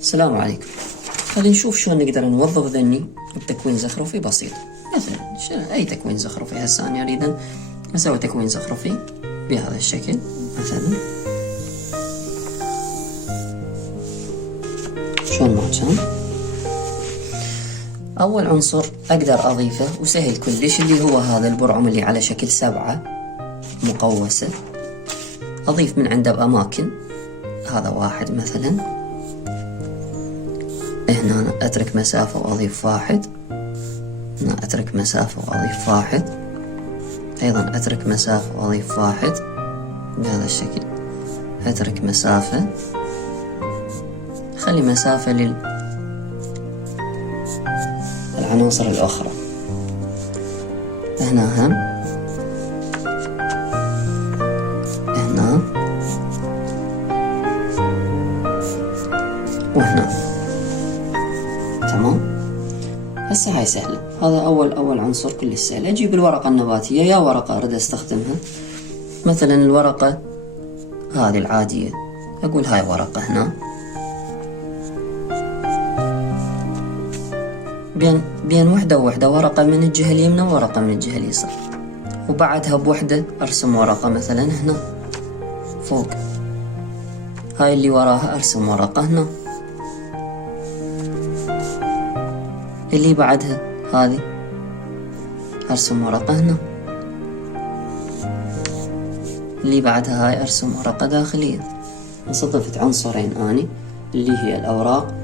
السلام عليكم. خلينا نشوف شلون نقدر نوظف ذني بتكوين زخرفي بسيط. مثلا أي تكوين زخرفي. هسه أنا أريد أسوي تكوين زخرفي بهذا الشكل. مثلا شلون ما كان، أول عنصر أقدر أضيفه وسهل كلش اللي هو هذا البرعم اللي على شكل 7 مقوسة. أضيف من عنده بأماكن. هذا 1 مثلا، هنا أترك مسافة وأضيف 1، هنا أترك مسافة وأضيف 1، أيضا أترك مسافة وأضيف 1 بهذا الشكل. أترك مسافة، خلي مسافة للعناصر الأخرى. هنا هم، هنا وهنا. تمام. هسه هاي سهلة. هذا أول عنصر كلش سهل. أجيب الورقة النباتية، يا ورقة أريد أستخدمها، مثلا الورقة هذه العادية، أقول هاي ورقة هنا، بين وحدة ووحدة، ورقة من الجهة اليمنى وورقة من الجهة اليسار، وبعدها بوحدة أرسم ورقة مثلا هنا فوق. هاي اللي وراها أرسم ورقة هنا. اللي بعدها هذه أرسم ورقة هنا. اللي بعدها هاي أرسم ورقة داخلية. صدفت عنصرين آني اللي هي الأوراق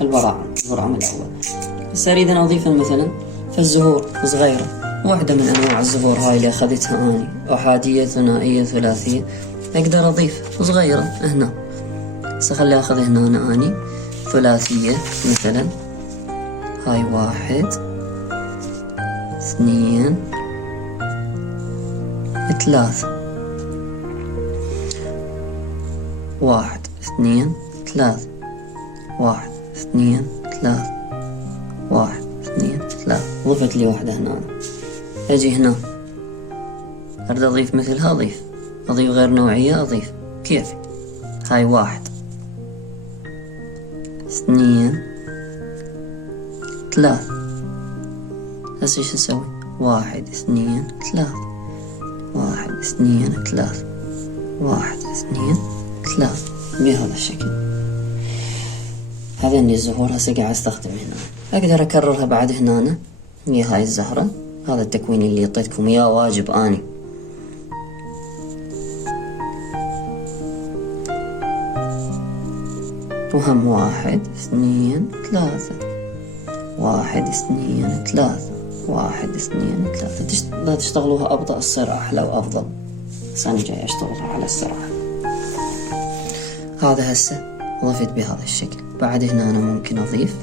البرعم الأول. بس أريد أن أضيف مثلا فالزهور صغيرة، واحدة من أنواع الزهور هاي اللي أخذتها آني، أحادية ثنائية ثلاثية، أقدر أضيف صغيرة هنا. خلي أخذ هنا أنا آني ثلاثية مثلا، هاي 1 2 3، 1 2 3، 1 2 3، 1 2 3. ضفت لي واحدة هنا. أجي هنا أريد أضيف مثلها، أضيف غير نوعية، أضيف كيف. هاي 1 2 3. هسه ايش اسوي؟ 1 2 3، 1 2 3، 1 2 3 بهذا الشكل. هذا الزهور هسه قاعد استخدم هنا. اقدر اكررها بعد هنا. هي هاي الزهرة، هذا التكوين اللي اعطيتكم اياه واجب اني. وهم 1 2 3، 1 2 3، 1 2 3. لا تشتغلوها أبطأ، تصير أحلى وأفضل، بس أنا جاي أشتغلها على السرعة. هذا هسه ضفت بهذا الشكل. بعد هنا أنا ممكن أضيف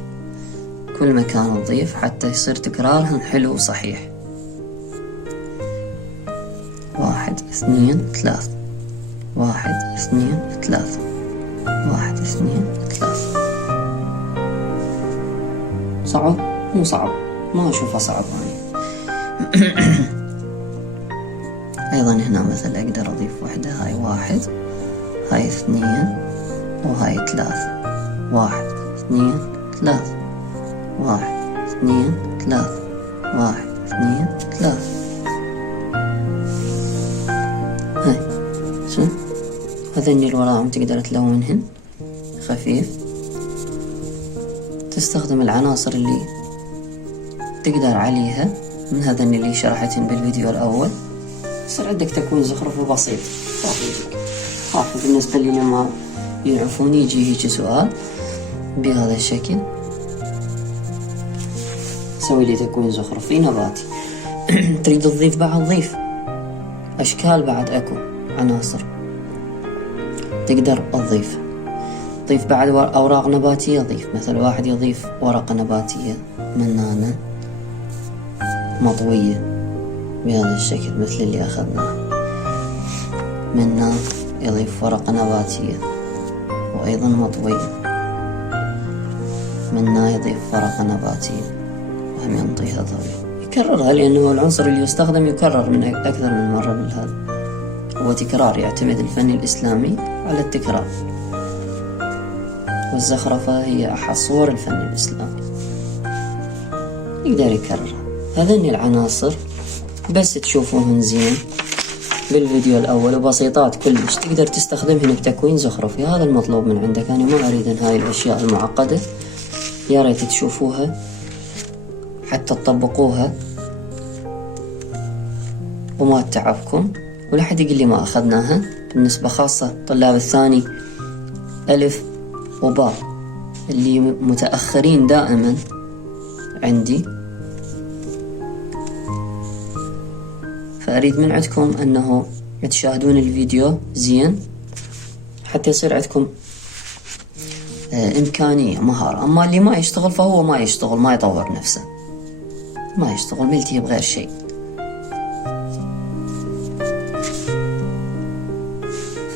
كل مكان، أضيف حتى يصير تكرارها حلو وصحيح. 1 2 3، 1 2 3، 1 2 3. صعب؟ مو صعب، ما أشوفه صعب هاي. أيضا هنا مثلا أقدر أضيف واحدة، هاي 1، هاي 2، وهاي 3. 1 2 3، 1 2 3، 1 2 3. هاي شو هذني الوراهم تقدر تلونهن خفيف. تستخدم العناصر اللي تقدر عليها من هذن اللي شرحتهن بالفيديو الأول. يصير عندك تكوين زخرفي بسيط. خاف بالنسبة لي لما يعرفون يجي هيك سؤال بهذا الشكل. سوي لي تكوين زخرفي نباتي. تريد تضيف بعد، ضيف أشكال، بعد أكو عناصر تقدر تضيف. ضيف بعد أوراق نباتية، ضيف مثلا واحد يضيف ورقة نباتية منانة مطوية بهذا الشكل مثل اللي أخذناه. منا يضيف ورقة نباتية وأيضا مطوية. منا يضيف ورقة نباتية وهم ينطيها ضوء. يكررها لأنه العنصر اللي يستخدم يكرر من أكثر من مرة بالهذا. هو تكرار، يعتمد الفن الإسلامي على التكرار، والزخرفة هي أحد صور الفن الإسلامي، يقدر يكررها. هذين العناصر بس تشوفوهن زين بالفيديو الأول وبسيطات كلش، تقدر تستخدمهن بتكوين زخرفي. هذا المطلوب من عندك. أنا ما أريد أن هاي الأشياء المعقدة، يا ريت تشوفوها حتى تطبقوها وما تتعبكم، ولا حد يقول لي ما أخذناها. بالنسبة خاصة طلاب الثاني ألف وباء اللي متأخرين دائما عندي، فأريد من عندكم أنه تشاهدون الفيديو زين حتى يصير عندكم إمكانية مهارة. أما اللي ما يشتغل فهو ما يشتغل، ما يطور نفسه، ما يشتغل، ملتهي بغير شيء.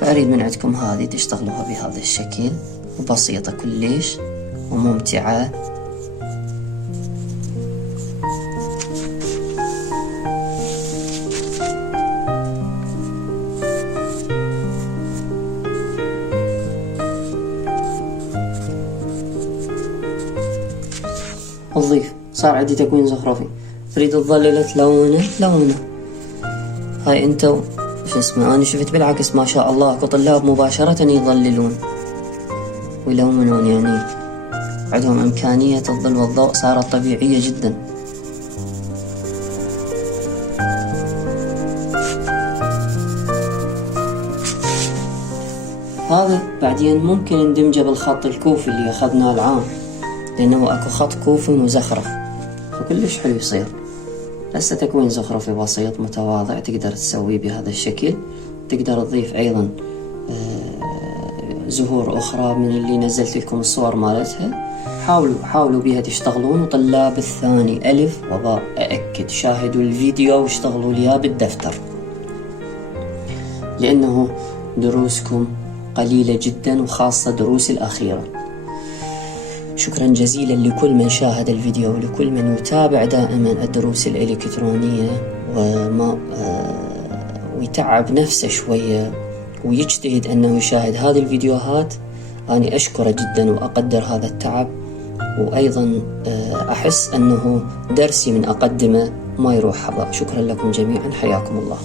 فأريد من عندكم هذه تشتغلوها بهذا الشكل، وبسيطة كلش وممتعة. أضيف، صار عندي تكوين زخرفي، أريد تظلله لونه. هاي انتو شو اسمه، أنا شفت بالعكس ما شاء الله اكو طلاب مباشرة يظللون ويلونون، يعني عندهم إمكانية الظل والضوء صارت طبيعية جدا. هذا بعدين ممكن ندمجه بالخط الكوفي اللي أخذناه العام، لأنه أكو خط كوفي مزخرف فكلش حلو يصير. هسه تكوين زخرفي بسيط متواضع تقدر تسويه بهذا الشكل. تقدر تضيف أيضا زهور أخرى من اللي نزلت لكم الصور مالتها. حاولوا بها تشتغلون. وطلاب الثاني ألف وباء أأكد شاهدوا الفيديو واشتغلوا ليها بالدفتر، لأنه دروسكم قليلة جدا وخاصة دروس الأخيرة. شكرا جزيلا لكل من شاهد الفيديو ولكل من يتابع دائما الدروس الإلكترونية ويتعب نفسه شوية ويجتهد أنه يشاهد هذه الفيديوهات. أنا أشكره جدا وأقدر هذا التعب، وأيضا أحس أنه درسي من أقدمه ما يروح هباء. شكرا لكم جميعا، حياكم الله.